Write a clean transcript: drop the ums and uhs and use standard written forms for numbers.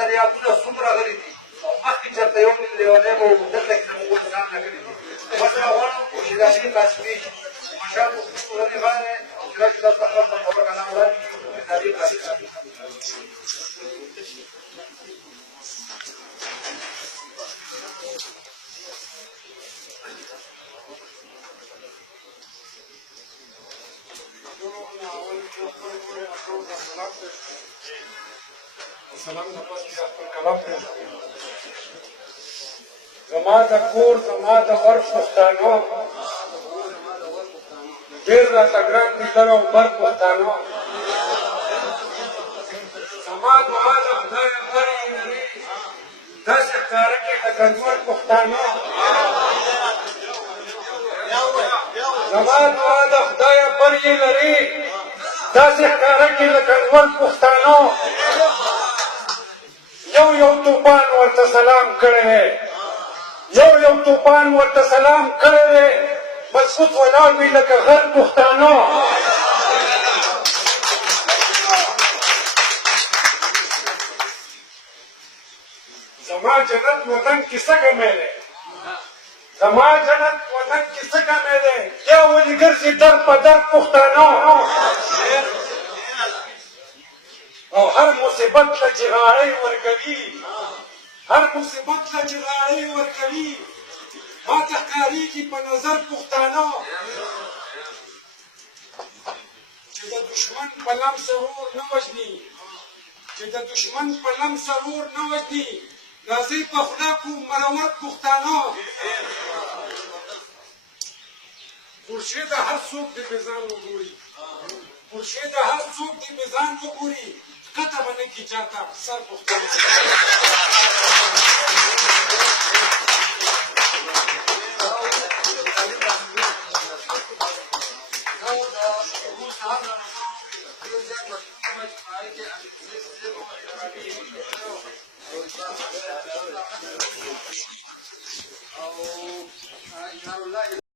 دریابونه څومره غلي دي او مخکې چېرته یو نیم لیونی به و دلته کښې زموږ ځان نه کړي دي بس زه غواړم چې د هغې قاسمي مشال پښتون غني غاړې او سراج دلته خپل خبر کلام وړاندې کړي د هغې قاسمي سلام نه پس بیا خپل کلام پرېږدم. زما د کور زما د ور پښتانه ډېر راته ګران دي لر او بر پښتانه زما دعا د خدایه بر یې لري داسې ښکاره کړې لکه نور پښتانه زما دعا د خدایه بر یې لري داسې ښکاره کړې لکه نور پښتانه یو توپان ورته سلام کړی دی یو توپان ورته سلام کړی دی مضبوط ولاړ وي لکه غر پښتانه زما جنت وطن کې څه کمی دی زما جنت وطن کې څه کمی دی یا ولې ګرځي در په در پښتانه او هر مصیبت له چې غاړۍ ورکوي هر مصیبت له چې غاړۍ ورکوي ما ته ښکارېږي په نظر پښتانه چې د دشمن په لم سرور نه وژني چې د دشمن په لم سرور نه وژني راځئ په خوله کړو مرور پښتانه خورشید هر څوک د میزان وګوري خورشید هر څوک د میزان وګوري ښکته به نه کړي چاته سر پښتانه او